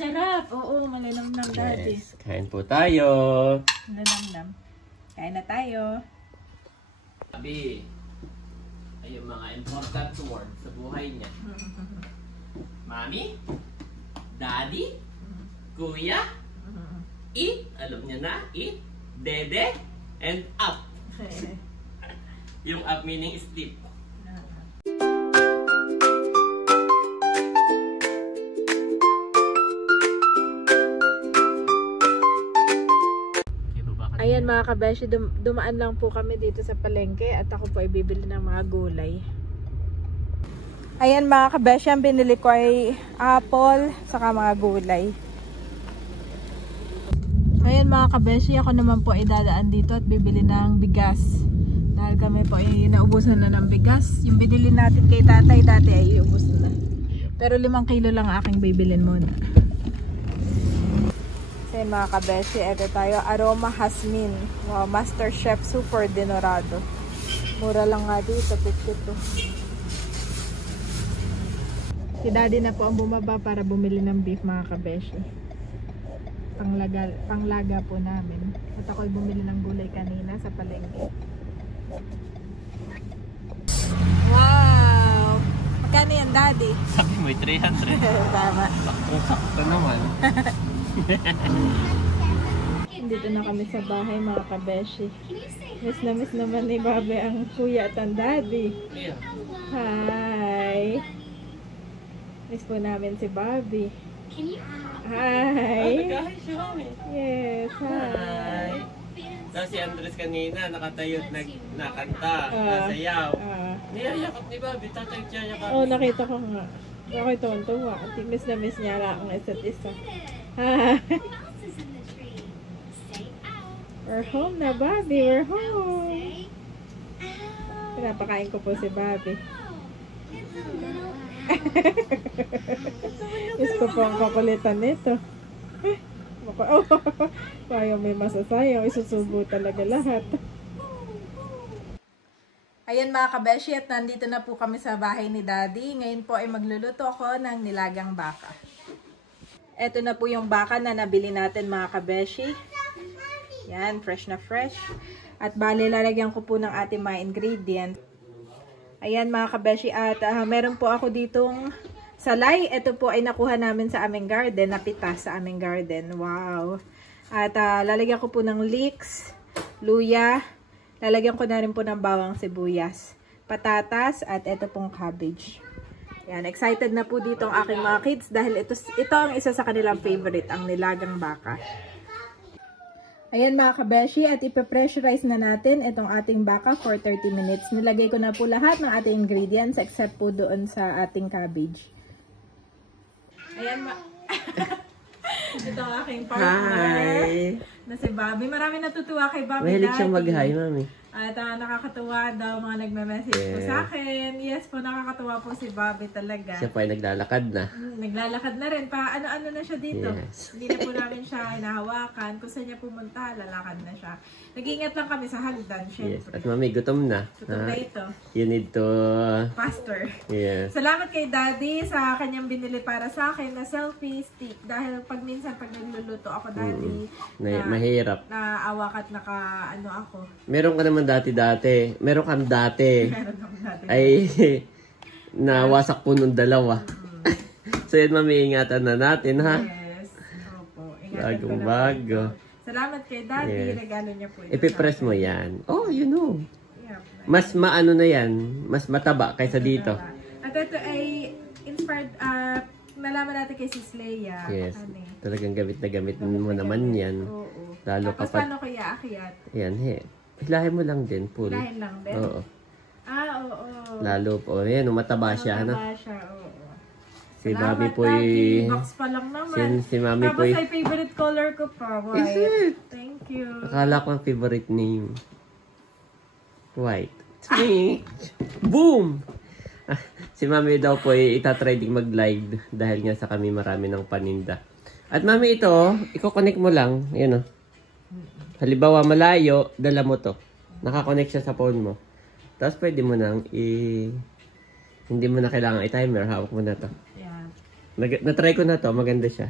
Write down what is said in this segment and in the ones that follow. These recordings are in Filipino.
Sarap. Oo, malinamnam, Daddy. Yes. Kain po tayo. Malinamnam. Kain na tayo. Sabi, ay yung mga important words sa buhay niya. Mami, Daddy, Kuya, eat, alam niya na, eat, dede, and up. Yung up meaning sleep. Ayan mga kabeshi, dumaan lang po kami dito sa palengke at ako po ay bibili ng mga gulay. Ayan mga kabeshi, ang binili ko ay apple saka mga gulay. Ayan mga kabeshi, ako naman po ay dadaan dito at bibili ng bigas. Dahil kami po ay naubusan na ng bigas. Yung binili natin kay tatay dati ay ubos na. Pero 5 kilo lang aking bibilin muna. Ayan mga kabeshi, eto tayo, Aroma Jasmine. Wow, Master Chef Super Denorado. Mura lang nga dito, 52. Si Daddy na po ang bumaba para bumili ng beef mga kabeshi. Panglaga po namin. At ako'y bumili ng gulay kanina sa palengke. Wow! Magkano yan, Daddy? Sabi mo 300. Tama. Sakto naman. Dito na kami sa bahay mga kabeshi. Miss na miss naman ni Bobby ang kuya at ang Daddy. Yeah. Hi! Miss po namin si Bobby. Hi! Yes, hi! Tapos si Andres kanina nakatayo at nakanta, nasayaw. Niyayakap ni Bobby, tatay siya yakap. Oh, nakita ko nga. Ako'y tuwan-tuwa. Miss na miss niya lang ang isa't isa. Hi! We're home na, Bobby. We're home. Pinapakain ko po si Bobby. Miss ko po ang kakulitan nito. Oh, ayaw may masasayaw. Isusubo talaga lahat. Ayan mga kabeshi, at nandito na po kami sa bahay ni Daddy. Ngayon po ay magluluto ako ng nilagang baka. Ito na po yung baka na nabili natin mga kabeshi. Yan, fresh na fresh. At bali, lalagyan ko po ng ating mga ingredient. Ayan mga kabeshi, at meron po ako ditong salay. Ito po ay nakuha namin sa aming garden, napitas sa aming garden. Wow! At lalagyan ko po ng leeks, luya. Lalagyan ko na rin po ng bawang sibuyas, patatas, at ito pong cabbage. Yan, excited na po dito ang aking mga kids dahil ito ang isa sa kanilang favorite, ang nilagang baka. Ayan mga kabeshi, at ipe-pressurize na natin itong ating baka for 30 minutes. Nilagay ko na po lahat ng ating ingredients except po doon sa ating cabbage. Ayan ito ang aking partner. Hi! Na si Bobby. Marami natutuwa kay Bobby. Mahilig siyang mag-hi, Mami. At nakakatuwa daw mga nagme-message po sa akin. Yes po, nakakatuwa po si Bobby talaga. Siya pa ay naglalakad na. Naglalakad na rin. Ano-ano na siya dito. Yes. Hindi na po namin siya hinahawakan. Kung saan niya pumunta, lalakad na siya. Nag-iingat lang kami sa hagdan, syempre. Yes. At Mami, gutom na. Gutom na ito. You need to... Faster. Yes. Salamat kay Daddy sa kanyang binili para sa akin na selfie stick. Dahil minsan pag nagluluto ako, Daddy, mahirap. Naawak at naka-ano ako. Meron ka naman dati-dati. Meron kang dati. Meron ako dati. Ay, nawasak po nung dalawa. So yun, Mami, ingatan na natin, ha? Yes. Opo. Ingatan ko Bagong na bago. po. Salamat kay Daddy. Yes. Regalo niya po ito. Ipipress mo yan. Oh, you know. Yeah. Mas maano na yan. Mas mataba kaysa dito. At ito ay inspired, nalaman natin kay Sis Leia. Yes. Ano eh. Talagang gamit na gamit mo naman yan. Oo. Lalo Tapos kapag... paano kaya aakyat? Yan, he. Hilahin mo lang din, full. Hilahin lang din? Oo. Oo. Lalo po. Yan, mataba siya, ano? Mataba siya, oo. Si Salamat, Mami po Daddy. Box pa lang naman. Si Mami po Tapos ay favorite color ko pa, white. Is it? Thank you. Akala ko ang favorite name. White. It's me. Boom! Si Mami daw po ay itatry ding mag-live dahil nga sa kami marami ng paninda. At Mami, ito, i-connect mo lang. Ayan o. Halimbawa, malayo, dala mo to. Nakakonect siya sa phone mo. Tapos pwede mo nang hindi mo na kailangan i-timer. Hawak mo na to. Yeah. Na-try ko na to. Maganda siya.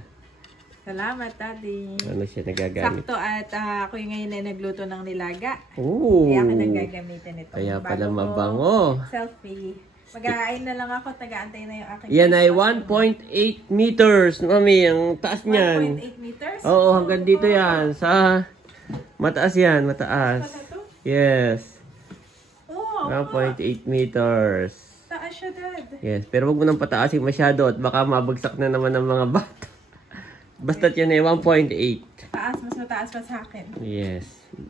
Salamat, Daddy. Ano siya nagagamit? Sakto at ako yung ngayon ay nagluto ng nilaga. Ooh. Kaya ako nang gagamitin ito. Kaya pala Bago ko mabango. Selfie. Mag-aain na lang ako. Taga-antay na yung aking... Yan ay 1.8 meters. Mami, ang taas niyan. 1.8 meters? Oo, hanggang dito yan. Sa mataas yan, mataas. Ano to? Yes. Oo. 1.8 meters. Taas siya, Dad. Yes, pero wag mo nang pataasin masyado at baka mabagsak na naman ng mga bata. Basta't yan ay 1.8. Taas, mas mataas pa sa akin. Yes.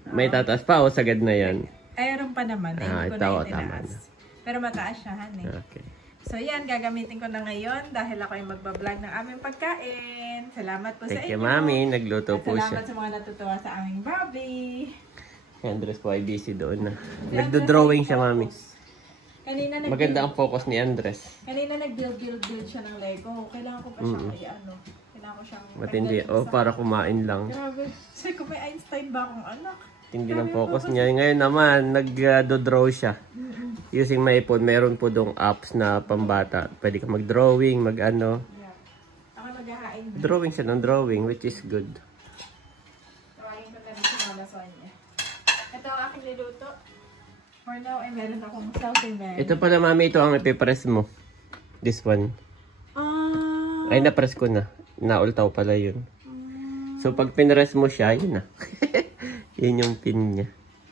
May tataas pa o sagad na yan? Ayron pa naman. Ayun ko ito, na tama itinaas. na. Pero mataas siya, honey. Okay. So yan, gagamitin ko na ngayon dahil ako yung magbablog ng aming pagkain. Salamat po sa Thank you, inyo. Mami. Nagluto At po salamat siya. sa mga natutuwa sa aming Bobby. Si Andres po ay busy doon na. Nagdo-drawing siya, Mami. Kanina Maganda ang focus ni Andres. Kanina nag-build siya ng Lego. Kailangan ko pa siyang i-ano. Kailangan ko siyang... Matindi. Oh, para kumain lang. Grabe. Sabi ko, may Einstein ba akong anak? Hindi ng focus niya. Ngayon naman, nag-draw siya. Using my phone, meron po dong apps na pambata. Pwede ka mag-drawing, mag-ano. Yeah. Ako nag-hahain. Drawing siya ng drawing, which is good. Tawagin ko na rin si Mama Sonia. Ito ang aking niluto. For now, ay meron akong selfie man. Ito pala, Mami, ito ang ipipress mo. This one. Ay, na-press ko na. Naultaw pala yun. So, pag pinress mo siya, yun na. Yun yung pin niya.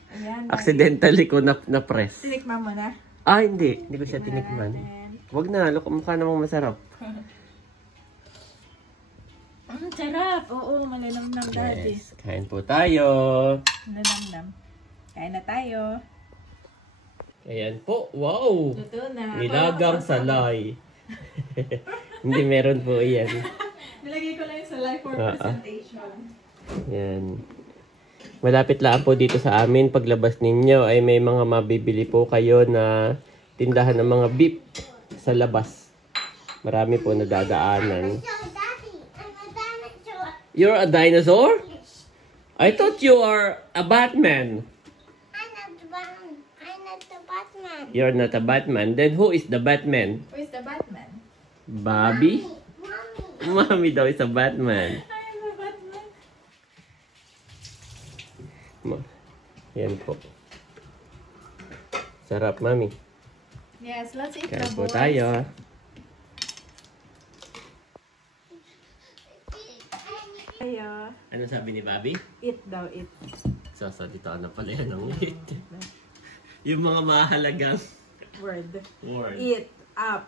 Ayan. Accidentally ko na-press. Tinikman mo na. Ah, hindi. Hindi ko siya tinikman. Wag na. Mukha namang masarap. Ang sarap. Oo, malinamnam, Daddy. Yes. Kain po tayo. Malinamnam. Kain na tayo. Ayan po. Wow! Luto na. Nilagang salay. Hindi, meron po yan. Nilagay ko lang yung salay for presentation. Yan. Malapit lang po dito sa amin. Paglabas ninyo ay may mga mabibili po kayo na tindahan ng mga beef sa labas. Marami po nadadaanan. You're a dinosaur? I thought you are a Batman. I'm not the Batman. You're not a Batman. Then who is the Batman? Who is the Batman? Bobby? Mommy. Mami daw is a Batman. I am the Batman. Yan po. Sarap, Mami. Yes, let's eat Kaya the po boys. tayo. Tayo. Ano sabi ni Bobby? Eat daw, eat. Dito na pala yan ang eat. Yung mga mahalagang Word. word. Eat up.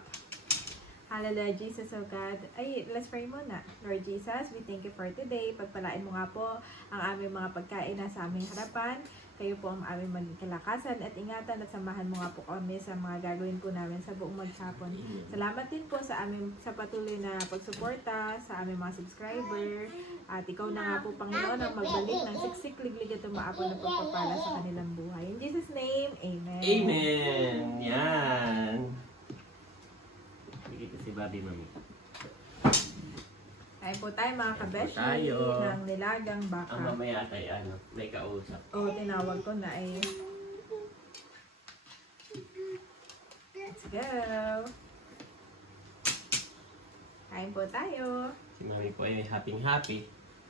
Hallelujah, Jesus, oh God. Ay, let's pray muna. Lord Jesus, we thank you for today. Pagpalain mo nga po ang aming mga pagkain na sa aming harapan. Kayo po ang aming maging kalakasan at ingatan at samahan mo nga po kami sa mga gagawin po namin sa buong maghapon. Salamat din po sa aming sa patuloy na pagsuporta sa aming mga subscriber. At ikaw na nga po, Panginoon, ang magbalik ng siksik, liglig at umaapon na pagpapala sa kanilang buhay. In Jesus' name, Amen. Amen! Yan! Bigyan ko si Bobby, Mami. Kain po tayo mga kabeshi Tayo. ng nilagang baka. Ang mamaya ay may kausap. Oo, tinawag ko na ay. Let's go! Kain po tayo. Si Mami po ay happy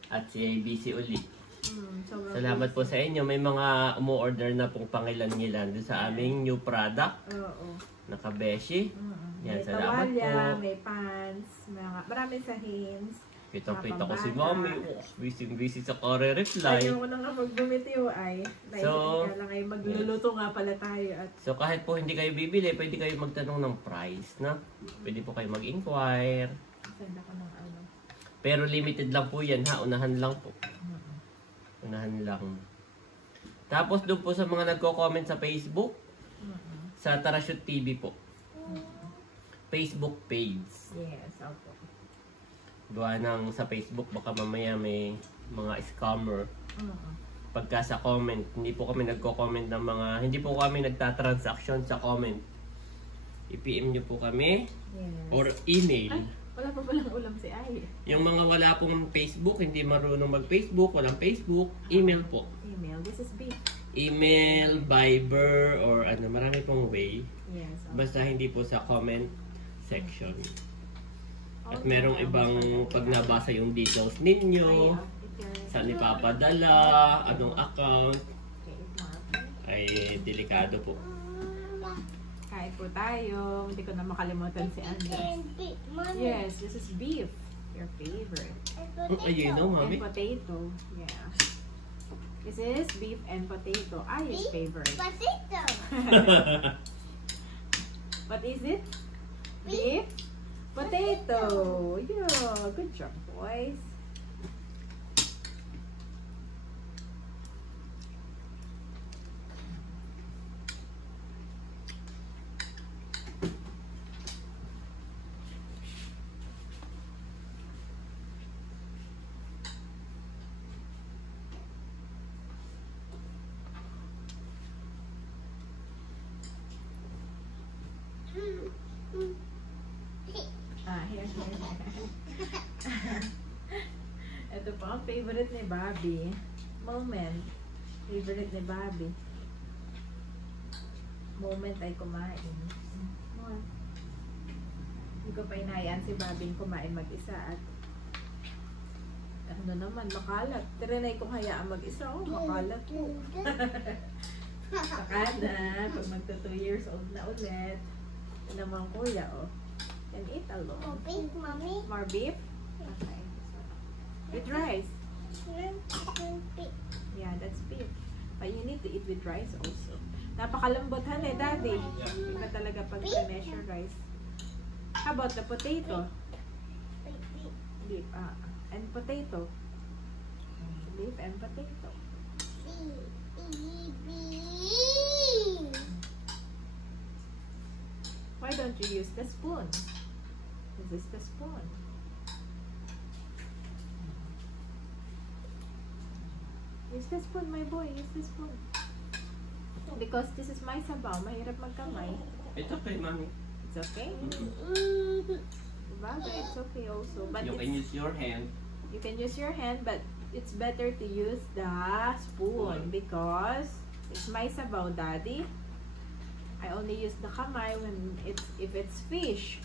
at si ay busy ulit. Sobrang Salamat po sa inyo. May mga umu-order na pong pangilan-ngilan doon sa aming new product Oo. na kabeshi. Yan, May salamat tawalya, po. may pants, maraming sahins. Kita-kita ko Mga si pambata. Mami. Oh, busy sa kore-reply. Ayaw ko na nga magbumitiw ay. Naisip So, ka lang ay magluluto nga pala tayo at So kahit po hindi kayo bibili, pwede kayo magtanong ng price, no? Pwede po kayo mag-inquire. ganda ko ng ano. Pero limited lang po yan, ha? Unahan lang po. Unahan lang. Tapos doon po sa mga nagko-comment sa Facebook, sa Tarashoot TV po. Facebook page. Yes, opo. Gawa ng sa Facebook, baka mamaya may mga scammer. Pagka sa comment, hindi po kami nagko-comment ng mga, hindi po kami nagtatransaction sa comment. I-PM nyo po kami Yes. or email. Ay, wala pa palang ulam si Ay. Yung mga wala pong Facebook, hindi marunong mag-Facebook, walang Facebook, email po. Email. This is beef. Email, Viber, or ano, marami pong way. Yes. Basta hindi po sa comment section. At merong ibang pag nabasa yung details ninyo, saan ipapadala, anong account, ay delikado po. Kain po tayo. Hindi ko na makalimutan si Andres. And big mommy. Yes, this is beef. Your favorite. Ayun know, And mami. potato. Yeah. This is beef and potato. Ayu's favorite. Potato. What is it? Beef? Potato. Yeah, good job, boys. Here. Ito po ang favorite ni Bobby. Moment. Favorite ni Bobby. Moment ay kumain. More. Hindi ko pa inayaan si Bobby kumain mag-isa at ano naman, makalat. Tirinay kong hayaan mag-isa. Oh, makalat po. Saka na, pag magto 2 years old na ulit, ito naman kuya, oh. Can eat alone. Oh, big mommy. More beef? Okay. With rice. Big. Yeah, that's beef. But you need to eat with rice also. Napakalambot han daddy. Iba talaga pag measure rice. How about the potato? Beef, and potato. Beef and potato. Why don't you use the spoon? This is the spoon. Use the spoon, my boy. Use the spoon. Because this is my sabaw. Mahirap magkamay. It's okay, mami. It's okay? Diba? It's okay also. But You can use your hand. you can use your hand, but it's better to use the spoon because it's my sabaw, daddy. I only use the kamay when if it's fish.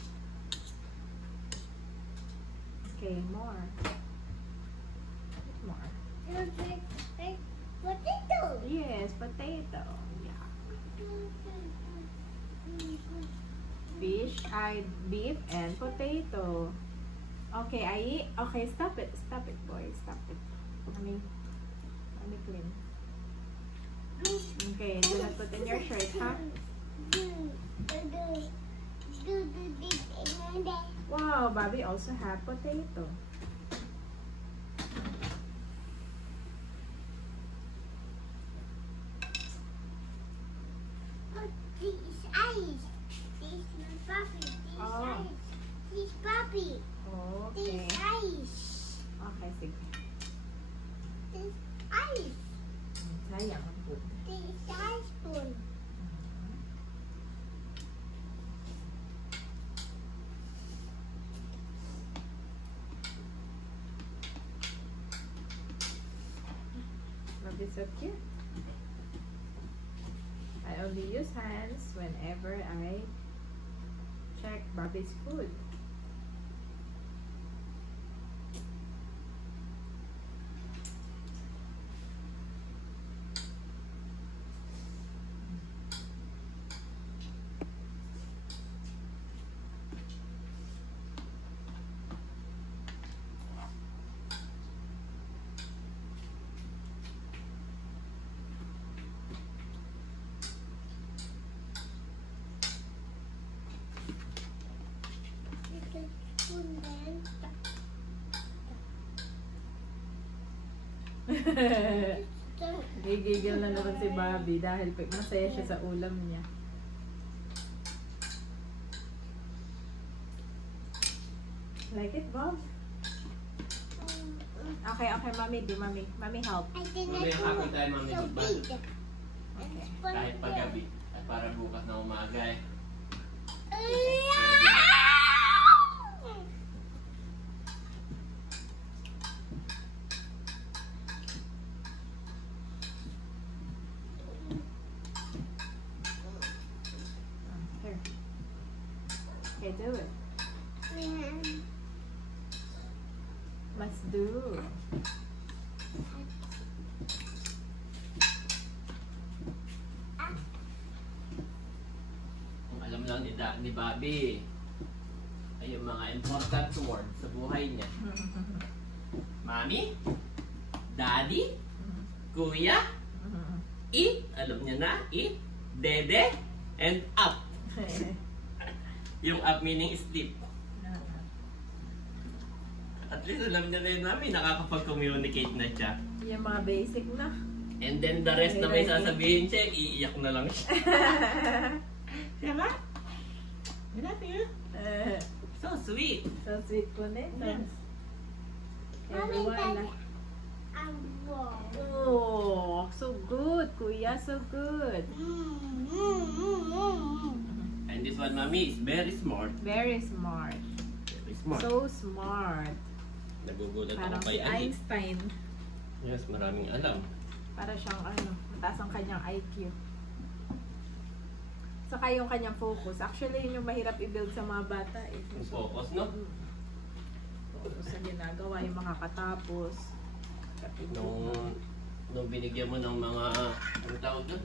Okay, more. More. Potato. Yes, potato. Yeah. Fish, beef, and potato. Okay, okay, stop it, boy, stop it. Let me clean. Okay, do not put in your shirt, huh? Wow, Bobby also have potato. This is ice. This is my puppy. This is Oh. ice. This is puppy. This Okay. is ice. Okay, sige. This is ice. Sayang ang food. This is ice spoon. Bobby's so cute. I only use hands whenever I check Bobby's food. This spoon then. Gigigil na naman si Bobby dahil masaya siya sa ulam niya. Like it, Bob? Okay, mommy, mommy help. I did Mamaya not happy tayo, mami, so magbasa. big. Okay. Kahit paggabi. At para bukas na umaga eh. Here. Okay, do it. do. Kung alam lang ni Bobby ay yung mga important words sa buhay niya. Mami? Daddy? Kuya? Eat? Alam niya na? Eat? Dede? And up. Yung up meaning sleep. At least alam niya na yun, Mami. Nakakapag-communicate na siya. Yung mga basic na. And then the rest na may sasabihin siya, iiyak na lang siya. Siya ba? I love you. So sweet. So sweet po nito. Yes. Everyone. I'm wrong. Oh, so good, Kuya. So good. And this one, Mami, is very smart. Very smart. Very smart. So smart. Nagugulat Parang ako si kay Ali. Einstein. Yes, maraming alam. Para siyang mataas ang kanyang IQ. Saka yung kanyang focus. Actually, yun yung mahirap i-build sa mga bata. Yung focus, no? Focus sa ginagawa, yung makakatapos. Nung binigyan mo ng mga, ano tawag doon?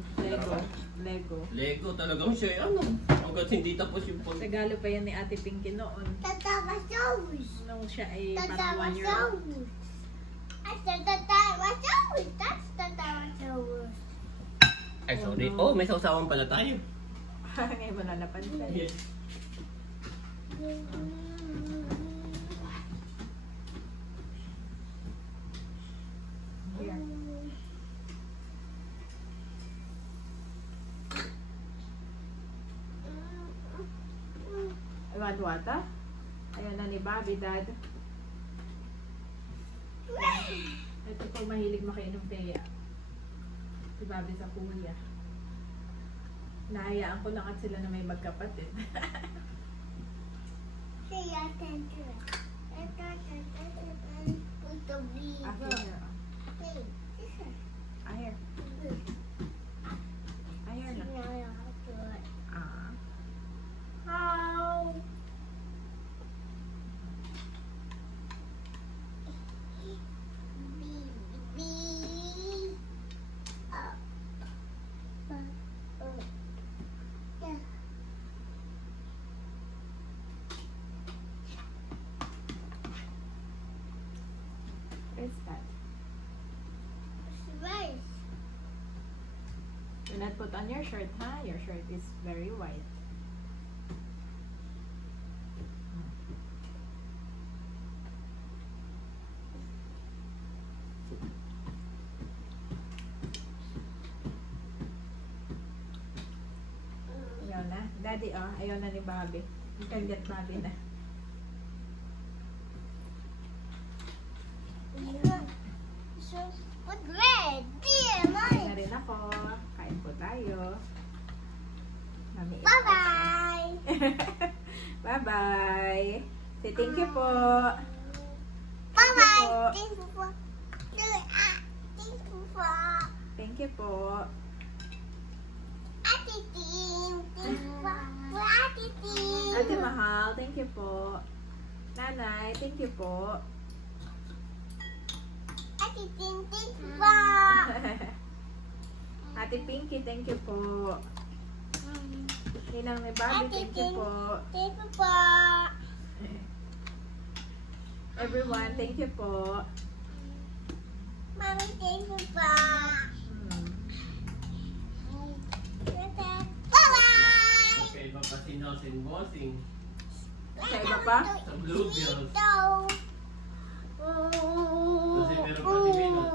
Lego. Lego talagang siya, ano? Hanggat hindi tapos yung pag... Regalo pa yan ni Ate Pinky noon. Tatawasaurus. Nung siya ay parang 1 year old. Tatawasaurus. Tatawasaurus. That's Tatawasaurus. Ay, sorry. Oh, no. Oh, may sausawan pala tayo. Ngayon mo na napansin. Yes. Here. I want water? Ayun na ni Bobby, Dad. Ito po mahilig makainom kaya. Si Bobby sa kuya. Nahayaan ko lang at sila na may magkapatid. Say your attention. Put the bee. Here. Say, this is Here. good. Here na. Now I have to do it. Ah. How? Bee. Yeah. Where's that? Rice. Do not put on your shirt, huh? Your shirt is very white. Ayaw na. Daddy, oh. Ayaw na ni Bobby. You can get Bobby na. So, put red. Dear, Kain mine. na rin ako. Kain po tayo. Mami, Bye-bye. Bye-bye. Say thank you po. Bye-bye. Thank you po. Thank you for Thank you po. Ate Tim. Thank you for Ate Tim. Ate Mahal, thank you po. Nanay, thank you po. Ate Tim, thank you for Ate Pinky, thank you po. Ninang ni Bobby, thank you po. Thank you for Everyone, thank you po. Mommy, thank you for Bye-bye. Okay, papasinosin bossing. Sa iba pa? Sa bluebills. Kasi meron pa si Minot.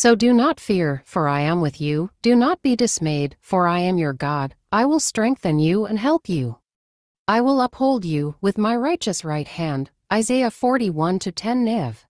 So do not fear, for I am with you. Do not be dismayed, for I am your God. I will strengthen you and help you. I will uphold you with my righteous right hand. Isaiah 41:10 Niv.